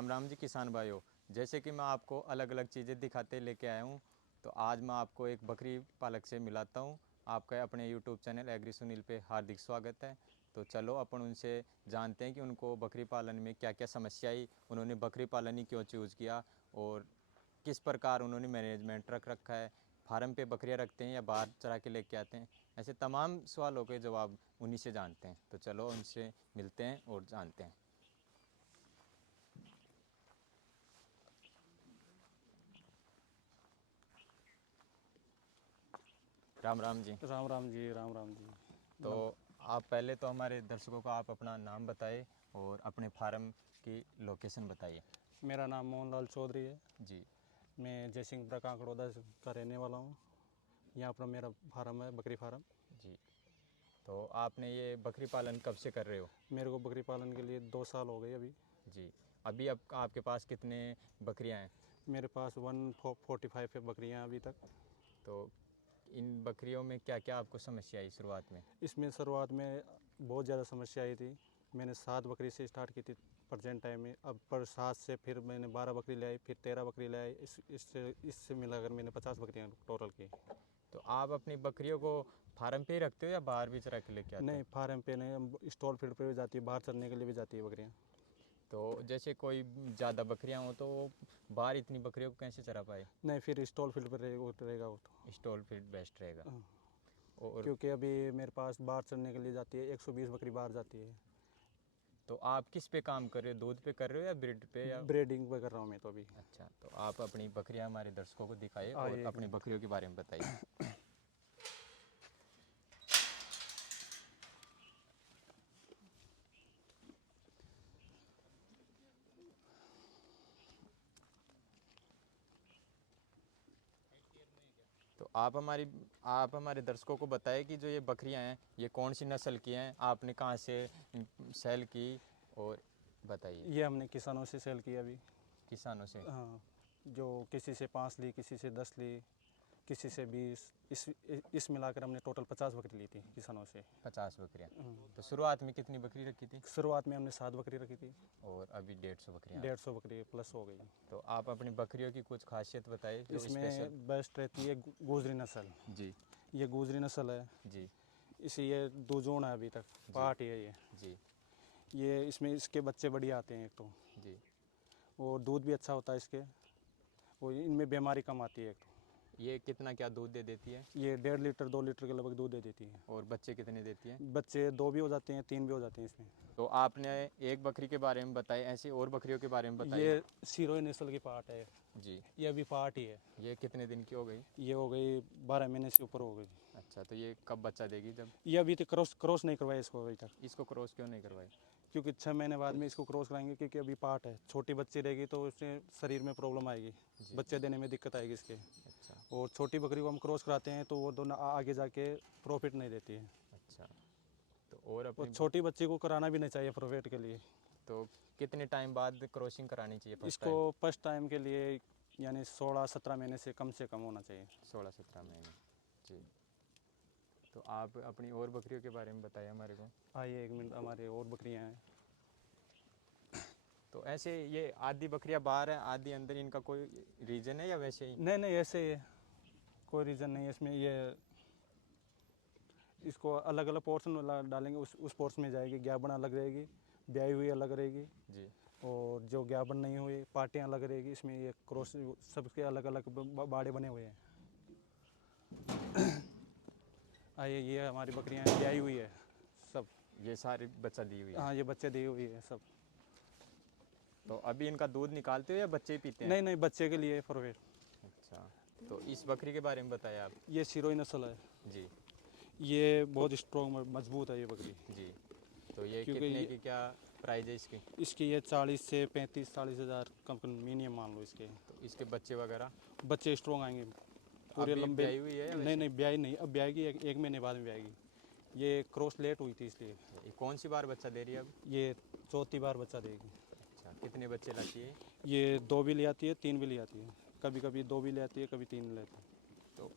राम राम जी किसान भाइयों। जैसे कि मैं आपको अलग अलग चीज़ें दिखाते लेके आया हूँ, तो आज मैं आपको एक बकरी पालक से मिलाता हूँ। आपका अपने यूट्यूब चैनल एग्री सुनील पे हार्दिक स्वागत है। तो चलो अपन उनसे जानते हैं कि उनको बकरी पालन में क्या क्या समस्या आई, उन्होंने बकरी पालन ही क्यों चूज़ किया और किस प्रकार उन्होंने मैनेजमेंट रख रखा है, फार्म पे बकरियां रखते हैं या बाहर चरा के लेके आते हैं। ऐसे तमाम सवालों के जवाब उन्हीं से जानते हैं। तो चलो उनसे मिलते हैं और जानते हैं। राम राम जी। राम राम जी, राम राम जी। तो आप पहले तो हमारे दर्शकों को आप अपना नाम बताइए और अपने फार्म की लोकेशन बताइए। मेरा नाम मोहनलाल चौधरी है। जी मैं जयसिंहपुरा कांकड़ौदा का रहने वाला हूँ। यहाँ पर मेरा फार्म है, बकरी फार्म। जी। तो आपने ये बकरी पालन कब से कर रहे हो? मेरे को बकरी पालन के लिए 2 साल हो गए अभी। जी। अभी अब आपके पास कितने बकरियां हैं? मेरे पास 145 है बकरियाँ अभी तक। तो इन बकरियों में क्या क्या आपको समस्या आई शुरुआत में? इसमें शुरुआत में बहुत ज़्यादा समस्या आई थी। मैंने 7 बकरी से स्टार्ट की थी प्रेजेंट टाइम में। अब पर 7 से फिर मैंने 12 बकरी लाई, फिर 13 बकरी लाई। इससे मिलाकर मैंने 50 बकरियाँ टोटल की। तो आप अपनी बकरियों को फार्म पे ही रखते हो या बाहर भी चरा के लेके आते नहीं, हैं? फार्म पे नहीं, स्टॉल फील्ड पे भी जाती है, बाहर चलने के लिए भी जाती है बकरियाँ। तो जैसे कोई ज़्यादा बकरियां हो तो वो बाहर इतनी बकरियों को कैसे चरा पाए? नहीं, फिर स्टॉल फील्ड पर रहेगा वो तो। स्टॉल फीड बेस्ट रहेगा। हाँ, और क्योंकि अभी मेरे पास बाहर चलने के लिए जाती है, 120 बकरी बाहर जाती है। तो आप किस पे काम कर रहे हो, दूध पे कर रहे हो या ब्रीड पे या? ब्रीडिंग पे कर रहा हूँ मैं तो अभी। अच्छा, तो आप अपनी बकरियां हमारे दर्शकों को दिखाइए और आइए एक अपनी मिनट। बकरियों के बारे में बताइए। तो आप हमारे दर्शकों को बताएं कि जो ये बकरियां हैं ये कौन सी नस्ल की हैं, आपने कहाँ से सेल की, और बताइए। ये हमने किसानों से सेल किया अभी। किसानों से? हाँ, जो किसी से 5 ली, किसी से 10 ली, किसी से 20, इस मिलाकर हमने टोटल 50 बकरी ली थी किसानों से। 50 बकरियां। तो शुरुआत में कितनी बकरी रखी थी? शुरुआत में हमने 7 बकरी रखी थी। और अभी 150 बकरियां? 150 बकरी प्लस हो गई। तो आप अपनी बकरियों की कुछ खासियत बताइए जो स्पेशल। इसमें बेस्ट रहती है गुजरी नस्ल। जी ये गुजरी नस्ल है। जी इसे ये 2 जोन है अभी तक, पार्ट है ये। जी ये इसमें इसके बच्चे बढ़िया आते हैं एक तो, जी। और दूध भी अच्छा होता है इसके, और इनमें बीमारी कम आती है एक तो। ये कितना क्या दूध दे देती है? ये 1.5 लीटर 2 लीटर के लगभग दूध दे देती है। और बच्चे कितने देती है? बच्चे 2 भी हो जाते हैं, 3 भी हो जाते हैं इसमें। तो आपने एक बकरी के बारे में बताया, ऐसे और बकरियों के बारे में बताइए। ये सिरोही नस्ल की पार्ट है। जी। ये अभी पार्ट ही है। ये कितने दिन की हो गई? ये हो गई 12 महीने से ऊपर हो गई। अच्छा, तो ये कब बच्चा देगी जब? ये अभी तक क्रॉस नहीं करवाया इसको अभी तक, इसको क्रॉस क्यों नहीं करवाई? क्योंकि 6 महीने बाद में इसको क्रॉस कराएंगे, क्योंकि अभी पार्ट है। छोटी बच्ची रहेगी तो उससे शरीर में प्रॉब्लम आएगी, बच्चे देने में दिक्कत आएगी इसके। अच्छा और छोटी बकरी को हम क्रॉस कराते हैं तो वो दोनों आगे जाके प्रॉफिट नहीं देती है। अच्छा। तो और और अपनी छोटी बच्ची को कराना भी नहीं चाहिए प्रॉफिट के लिए। तो कितने टाइम बाद क्रॉसिंग करानी चाहिए फर्स्ट इसको टाइम? फर्स्ट टाइम के लिए यानी 16-17 महीने से कम होना चाहिए। 16-17 महीने। जी। तो आप अपनी और बकरियों के बारे में बताइए हमारे को। आइए एक मिनट, हमारे और बकरियां हैं। तो ऐसे ये आधी बकरियां बाहर है आधी अंदर, इनका कोई रीज़न है या वैसे ही? नहीं नहीं, ऐसे ही है, कोई रीज़न नहीं है इसमें। ये इसको अलग अलग पोर्शन डालेंगे, उस पोर्शन में जाएगी। ग्याबन अलग रहेगी, ब्याई हुई अलग रहेगी, जी। और जो ग्याबन नहीं हुई पार्टियाँ अलग रहेगी। इसमें ये क्रॉस सबके अलग अलग बाड़े बने हुए हैं। आइए, ये हमारी बकरियाँ ब्याई हुई है सब। ये सारी बच्चा दी हुई है? हाँ, ये बच्चे दिए हुई है सब। तो अभी इनका दूध निकालते हो या बच्चे ही पीते हैं? नहीं नहीं, बच्चे के लिए फॉरवर्ड। अच्छा। तो इस बकरी के बारे में बताइए आप। ये सिरोही नस्ल है। जी ये बहुत स्ट्रॉन्ग मजबूत है ये बकरी। जी। तो ये क्योंकि कितने की क्या प्राइस है इसकी? इसकी ये 40 से 35-40 हज़ार कम मिनिमम मान लो इसके। तो इसके बच्चे वगैरह बच्चे स्ट्रॉन्ग आएंगे पूरे अभी लंबे। ब्याई हुई है या नहीं वैसे? नहीं, ब्याई नहीं, अब ब्याएगी, एक महीने बाद में ब्याएगी। ये क्रॉस लेट हुई थी इसलिए। ये कौन सी बार बच्चा दे रही है अब? ये चौथी बार बच्चा देगी। अच्छा, कितने बच्चे लाती है? ये 2 भी ले आती है, 3 भी ले आती है। कभी कभी 2 भी ले आती है, कभी 3 ले आती है। तो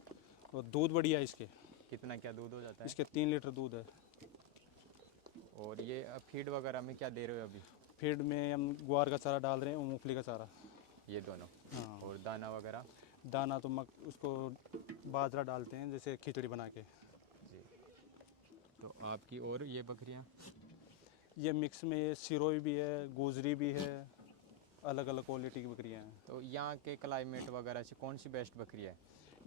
और दूध बढ़िया है इसके। कितना क्या दूध हो जाता है? इसके 3 लीटर दूध है। और ये फीड वगैरह में क्या दे रहे हो अभी? फीड में हम ग्वार का चारा डाल रहे हैं और मूंगफली का चारा। ये दोनों? हाँ। और दाना वगैरह? दाना तो उसको बाजरा डालते हैं जैसे खिचड़ी बना के। जी। तो आपकी और ये बकरियां? ये मिक्स में ये सिरोही भी है, गुजरी भी है, अलग अलग क्वालिटी की बकरियां हैं। तो यहाँ के क्लाइमेट वगैरह से कौन सी बेस्ट बकरी है?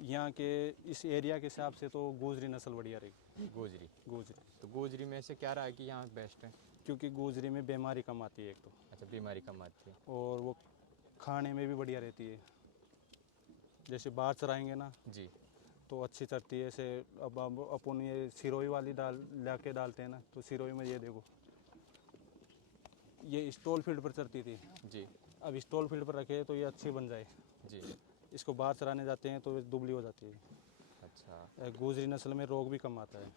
यहाँ के इस एरिया के हिसाब से तो गुजरी नस्ल बढ़िया रहेगी। गोजरी? गुजरी, तो गोजरी में से क्या रहा है कि यहाँ बेस्ट है? क्योंकि गुजरी में बीमारी कम आती है एक तो, अच्छा, बीमारी कम आती है। और वो खाने में भी बढ़िया रहती है। जैसे बाहर चराएंगे ना जी। तो अच्छी चरती है। ऐसे अब अपन ये सिरोही वाली ला के डालते हैं ना, तो सिरोही में ये देखो, ये स्टॉल फील्ड पर चरती थी, जी। अब स्टॉल फील्ड पर रखे तो ये अच्छी बन जाए। जी। इसको बाहर चराने जाते हैं तो ये दुबली हो जाती है। अच्छा। गुजरी नस्ल में रोग भी कम आता है।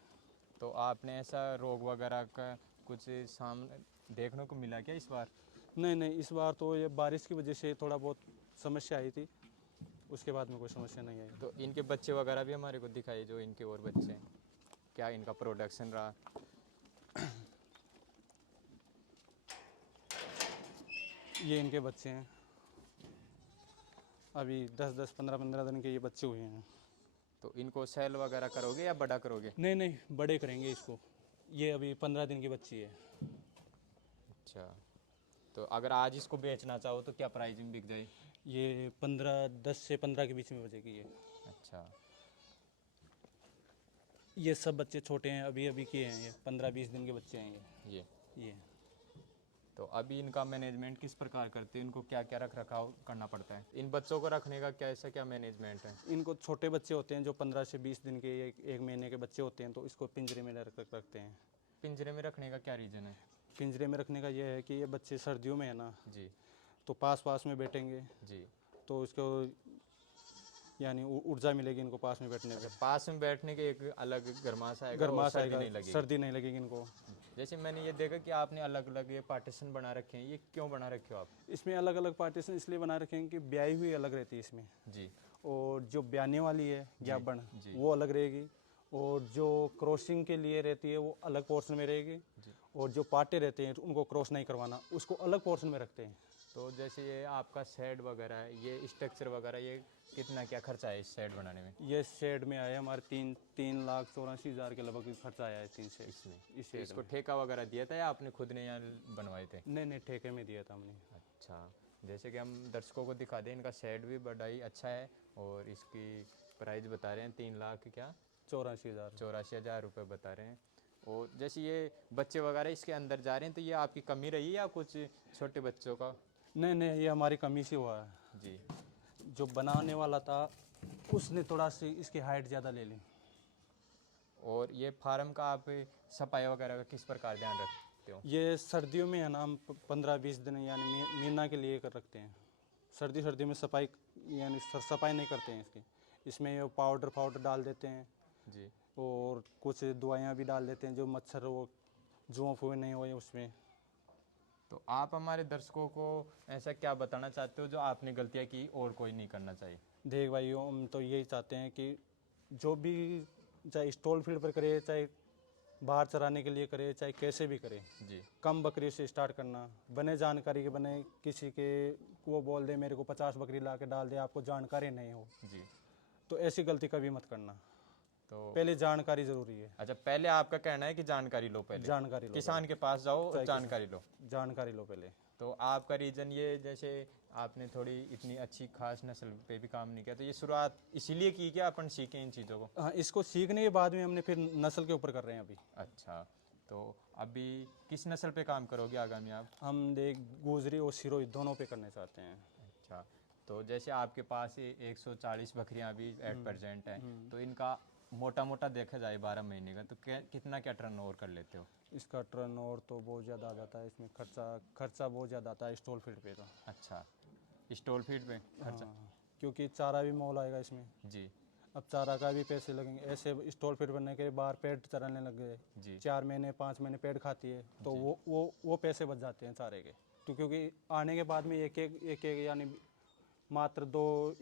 तो आपने ऐसा रोग वगैरह का कुछ सामने देखने को मिला क्या इस बार? नहीं नहीं, इस बार तो ये बारिश की वजह से थोड़ा बहुत समस्या आई थी, उसके बाद में कोई समस्या नहीं आई। तो इनके बच्चे वगैरह भी हमारे को दिखाई, जो इनके और बच्चे हैं, क्या इनका प्रोडक्शन रहा? ये इनके बच्चे हैं, अभी 10-10, 15-15 दिन के ये बच्चे हुए हैं। तो इनको सेल वगैरह करोगे या बड़ा करोगे? नहीं नहीं, बड़े करेंगे इसको। ये अभी 15 दिन की बच्ची है। अच्छा। तो अगर आज इसको बेचना चाहो तो क्या प्राइस में बिक जाए? ये 10 से 15 के बीच में बचेगी ये। अच्छा। ये सब बच्चे छोटे हैं, अभी अभी के हैं, ये 15-20 दिन के बच्चे हैं ये। तो अभी इनका मैनेजमेंट किस प्रकार करते हैं? इनको क्या क्या रख रखाव करना पड़ता है? इन बच्चों को रखने का कैसा क्या मैनेजमेंट है? इनको छोटे बच्चे होते हैं जो 15 से 20 दिन के, एक महीने के बच्चे होते हैं, तो इसको पिंजरे में रखते हैं। पिंजरे में रखने का क्या रीज़न है? पिंजरे में रखने का ये है कि ये बच्चे सर्दियों में है ना, जी। तो पास पास में बैठेंगे जी। तो इसको यानी ऊर्जा मिलेगी इनको पास में बैठने अच्छा, पे। पास में बैठने के एक अलग गर्माश आएगा और गर्माश सर्दी आएगा, नहीं लगेगी। सर्दी नहीं लगेगी इनको। जैसे मैंने ये देखा कि आपने अलग अलग ये पार्टीशन बना रखे हैं, ये क्यों बना रखे हो आप? इसमें अलग अलग पार्टीशन इसलिए बना रखे हैं कि ब्याई हुई अलग रहती है इसमें, जी। और जो ब्याने वाली है ज्ञापन जी। वो अलग रहेगी, और जो क्रॉसिंग के लिए रहती है वो अलग पोर्शन में रहेगी, जी। और जो पाटे रहते हैं उनको क्रॉस नहीं करवाना उसको अलग पोर्शन में रखते हैं। तो जैसे ये आपका शेड वगैरह है, ये स्ट्रक्चर वगैरह, ये कितना क्या खर्चा है इस शेड बनाने में? ये शेड में आया हमारे 3,84,000 के लगभग खर्चा आया है 3 शेड इसमें इस तो शेड इसको में। ठेका वगैरह दिया था या आपने खुद ने यहाँ बनवाए थे? नहीं नहीं, ठेके में दिया था हमने। अच्छा। जैसे कि हम दर्शकों को दिखा दें, इनका शेड भी बड़ा ही अच्छा है और इसकी प्राइस बता रहे हैं 3,84,000 84,000 रुपये बता रहे हैं। और जैसे ये बच्चे वगैरह इसके अंदर जा रहे हैं, तो ये आपकी कमी रही या कुछ छोटे बच्चों का? नहीं नहीं, ये हमारी कमी से हुआ है। जी। जो बनाने वाला था उसने थोड़ा सी इसकी हाइट ज़्यादा ले ली। और ये फार्म का आप सफाई वगैरह का किस प्रकार ध्यान रखते हो? ये सर्दियों में है ना, हम 15-20 दिन यानी महीना के लिए कर रखते हैं। सर्दी में सफाई यानी सफाई नहीं करते हैं इसकी। इसमें ये पाउडर डाल देते हैं जी। और कुछ दवाइयाँ भी डाल देते हैं जो मच्छर वो जुआ फुए नहीं हुए उसमें। तो आप हमारे दर्शकों को ऐसा क्या बताना चाहते हो जो आपने गलतियाँ की और कोई नहीं करना चाहिए? देख भाइयों, हम तो यही चाहते हैं कि जो भी चाहे स्टॉल फील्ड पर करे, चाहे बाहर चराने के लिए करे, चाहे कैसे भी करे, जी। कम बकरी से स्टार्ट करना। बने जानकारी के, बने किसी के वो बोल दे मेरे को 50 बकरी ला के डाल दे, आपको जानकारी नहीं हो, जी। तो ऐसी गलती कभी मत करना। तो पहले जानकारी ज़रूरी है। अच्छा, पहले आपका कहना है कि जानकारी लो, पहले जानकारी लो, किसान के पास जाओ और चाहे जानकारी लो। जानकारी लो पहले। तो आपका रीज़न ये, जैसे आपने थोड़ी इतनी अच्छी खास नस्ल पे भी काम नहीं किया, तो ये शुरुआत इसीलिए की कि अपन सीखें इन चीज़ों को? हाँ, इसको सीखने के बाद में हमने फिर नस्ल के ऊपर कर रहे हैं अभी। अच्छा। तो अभी किस नस्ल पे काम करोगे आगामी आप? हम देख गुजरी और सिरोही दोनों पे करना चाहते हैं। अच्छा। तो जैसे आपके पास ये 140 बकरियां अभी एट प्रेजेंट हैं, तो इनका मोटा मोटा देखा जाए 12 महीने का, तो कितना क्या टर्नओवर कर लेते हो? इसका टर्नओवर तो बहुत ज़्यादा आ जाता है, इसमें खर्चा बहुत ज़्यादा आता है स्टॉल फीड पे तो। अच्छा, स्टॉल फीड पे खर्चा? हाँ, क्योंकि चारा भी मोल आएगा इसमें। जी। अब चारा का भी पैसे लगेंगे। ऐसे स्टॉल फीड बनने के बाद पेट चराने लग गए, जी। 4 महीने 5 महीने पेट खाती है, तो वो पैसे बच जाते हैं चारे के। तो क्योंकि आने के बाद में एक यानी मात्र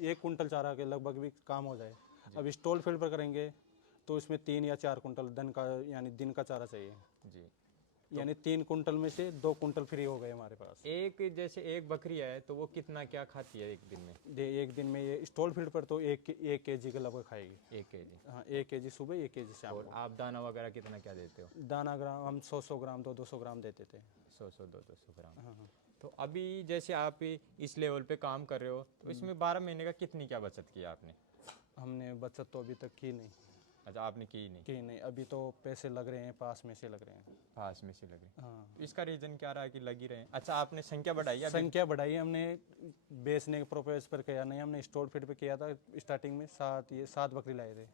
1 कुंटल चारा के लगभग भी काम हो जाए। अब स्टॉल फील्ड पर करेंगे तो इसमें 3 या 4 कुंटल दिन का चारा चाहिए। जी। यानी 3 कुंटल में से 2 कुंटल फ्री हो गए हमारे पास। एक जैसे एक बकरी है तो वो कितना क्या खाती है एक दिन में? एक दिन में ये स्टॉल फीड पर तो 1 केजी के लगभग खाएगी। 1 kg। हाँ, 1 केजी सुबह, 1 केजी शाम और को। आप दाना वगैरह कितना क्या देते हो? दाना ग्राम हम 100 ग्राम 200 ग्राम देते थे। 100 200 ग्राम। हाँ हाँ। तो अभी जैसे आप इस लेवल पे काम कर रहे हो तो इसमें 12 महीने का कितनी क्या बचत किया आपने? हमने बचत तो अभी तक की नहीं। अच्छा, आपने की नहीं? अभी तो पैसे लग रहे हैं, पास में से लग रहे हैं। पास में से लगे। हाँ, तो इसका रीजन क्या रहा कि लगी रहे? अच्छा, आपने संख्या बढ़ाई है अभी? संख्या बढ़ाई हमने। बेचने के प्रोपेस पर किया नहीं, हमने स्टोर फीड पे किया था। स्टार्टिंग में 7 बकरी लाए थे,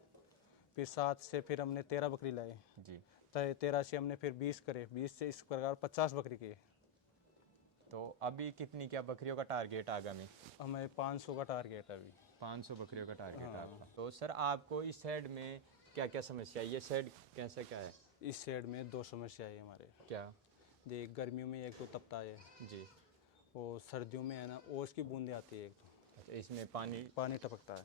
फिर 7 से फिर हमने 13 बकरी लाए, जी। 13 से हमने फिर 20 करे, 20 से इस प्रकार 50 बकरी किए। तो अभी कितनी क्या बकरियों का टारगेट आगामी? हमें 500 का टारगेट है अभी। 500 बकरियों का टारगेट है हाँ। आपका। तो सर आपको इस शेड में क्या क्या समस्या है? ये शेड कैसा क्या है? इस शेड में 2 समस्याएं हैं हमारे। क्या? देख, गर्मियों में एक तो तपता है, जी। और सर्दियों में है ना ओस की बूंदें आती है। एक तो अच्छा, इसमें पानी। पानी टपकता है।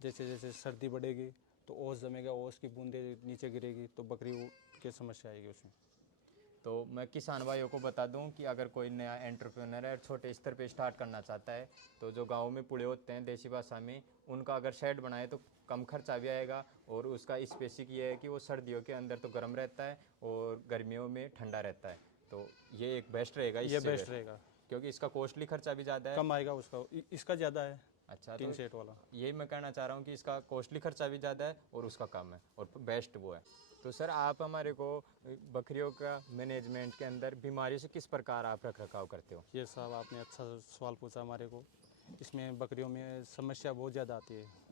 जैसे जैसे सर्दी बढ़ेगी तो ओस जमेगा, ओस की बूंदें नीचे गिरेगी तो बकरी की समस्या आएगी उसमें। तो मैं किसान भाइयों को बता दूं कि अगर कोई नया एंटरप्रेन्योर है और छोटे स्तर पे स्टार्ट करना चाहता है तो जो गांव में पुड़े होते हैं देसी भाषा में, उनका अगर शेड बनाए तो कम खर्चा भी आएगा। और उसका स्पेसिक ये है कि वो सर्दियों के अंदर तो गर्म रहता है और गर्मियों में ठंडा रहता है। तो ये एक बेस्ट रहेगा ये इससे, बेस्ट रहेगा, क्योंकि इसका कॉस्टली खर्चा भी ज़्यादा है। कम आएगा उसका। इसका ज़्यादा है। अच्छा, 3 तो सेट वाला। यही मैं कहना चाह रहा हूँ कि इसका कॉस्टली खर्चा भी ज़्यादा है और उसका कम है और बेस्ट वो है। तो सर आप हमारे को बकरियों का मैनेजमेंट के अंदर बीमारी से किस प्रकार आप रख रखाव करते हो? ये साहब आपने अच्छा सवाल पूछा हमारे को। इसमें बकरियों में समस्या बहुत ज़्यादा आती है।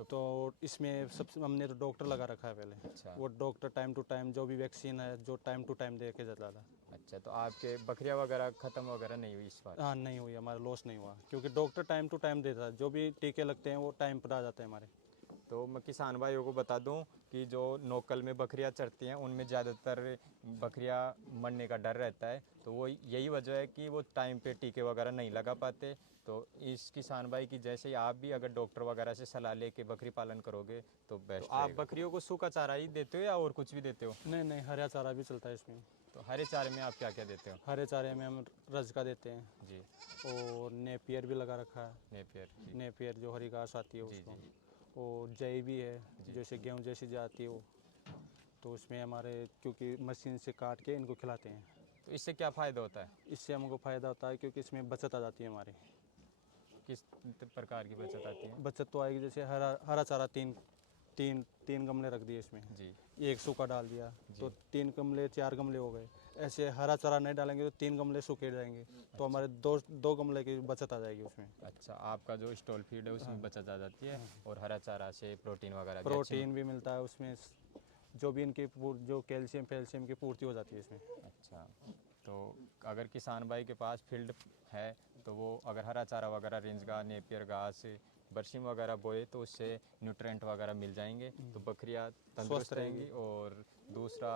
तो इसमें सबसे हमने तो डॉक्टर लगा रखा है पहले। अच्छा। वो डॉक्टर टाइम टू टाइम जो भी वैक्सीन है, जो टाइम टू टाइम दे के जाता था। अच्छा, तो आपके बकरियां वगैरह ख़त्म वगैरह नहीं हुई इस बार? हाँ, नहीं हुई, हमारा लॉस नहीं हुआ, क्योंकि डॉक्टर टाइम टू टाइम देता है। जो भी टीके लगते हैं वो टाइम पर आ जाते हैं हमारे। तो मैं किसान भाइयों को बता दूं कि जो नोकल में बकरियां चरती हैं उनमें ज़्यादातर बकरियां मरने का डर रहता है। तो वो यही वजह है कि वो टाइम पे टीके वगैरह नहीं लगा पाते। तो इस किसान भाई की जैसे ही आप भी अगर डॉक्टर वगैरह से सलाह लेके बकरी पालन करोगे तो बेस्ट तो आप बकरियों को सूखा चारा ही देते हो या और कुछ भी देते हो? नहीं नहीं, हरा चारा भी चलता है इसमें। तो हरे चारे में आप क्या क्या देते हो? हरे चारे में हम रजका देते हैं, जी। और नेपियर भी लगा रखा है। नेपियर। जी नेपियर जो हरी घास आती है जी उसको। जी। और जई भी है, जी। जैसे गेहूँ जैसी जाती है वो। तो उसमें हमारे, क्योंकि मशीन से काट के इनको खिलाते हैं, तो इससे क्या फ़ायदा होता है? इससे हमको फ़ायदा होता है, क्योंकि इसमें बचत आ जाती है हमारी। किस प्रकार की बचत आती है? बचत तो आएगी, जैसे हरा हरा चारा तीन गमले रख दिए इसमें, जी। एक सूखा डाल दिया जी। तो 3 गमले 4 गमले हो गए। ऐसे हरा चारा नहीं डालेंगे तो 3 गमले सूखे जाएंगे, तो हमारे दो गमले की बचत आ जाएगी उसमें। अच्छा, आपका जो स्टॉल फीड है उसमें बचत आ जाती है और हरा चारा से प्रोटीन वगैरह भी प्रोटीन भी मिलता है उसमें, जो भी इनकी जो कैल्शियम की पूर्ति हो जाती है इसमें। अच्छा, तो अगर किसान भाई के पास फील्ड है तो वो अगर हरा चारा वगैरह रेंजगा नेपियर घास बरसीम वगैरह बोए तो उससे न्यूट्रेंट वगैरह मिल जाएंगे तो बकरियां तंदुरुस्त रहेंगी। और दूसरा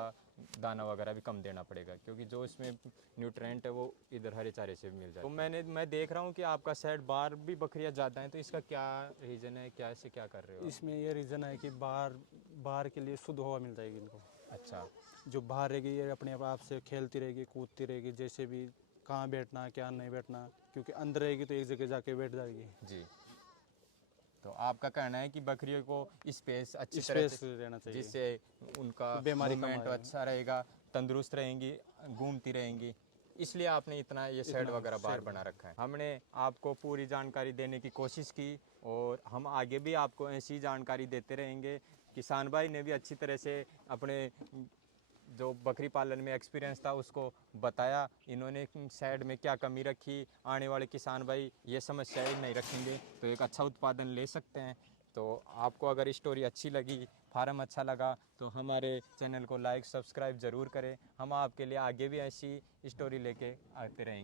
दाना वगैरह भी कम देना पड़ेगा क्योंकि जो इसमें न्यूट्रेंट है वो इधर हरे चारे से भी मिल जाए। तो मैं देख रहा हूँ कि आपका सेट बाहर भी बकरियां ज़्यादा हैं, तो इसका क्या रीज़न है? क्या ऐसे क्या कर रहे हो आप? इसमें ये रीज़न है कि बाहर के लिए शुद्ध हवा मिल जाएगी इनको। अच्छा। जो बाहर रहेगी ये अपने आप से खेलती रहेगी, कूदती रहेगी, जैसे भी कहाँ बैठना क्या नहीं बैठना, क्योंकि अंदर रहेगी तो एक जगह जाके बैठ जाएगी। जी। तो आपका कहना है कि बकरियों को स्पेस अच्छी तरह स्पेस से रहना चाहिए, जिससे उनका बीमारी कम मूवमेंट आए। अच्छा रहेगा, तंदुरुस्त रहेंगी, घूमती रहेंगी, इसलिए आपने इतना ये शेड इतना वगैरह बाहर शेड बना रखा है। हमने आपको पूरी जानकारी देने की कोशिश की और हम आगे भी आपको ऐसी जानकारी देते रहेंगे। किसान भाई ने भी अच्छी तरह से अपने जो बकरी पालन में एक्सपीरियंस था उसको बताया। इन्होंने शेड में क्या कमी रखी, आने वाले किसान भाई ये समस्याएं नहीं रखेंगे तो एक अच्छा उत्पादन ले सकते हैं। तो आपको अगर स्टोरी अच्छी लगी, फार्म अच्छा लगा तो हमारे चैनल को लाइक सब्सक्राइब ज़रूर करें। हम आपके लिए आगे भी ऐसी स्टोरी लेके आते रहेंगे।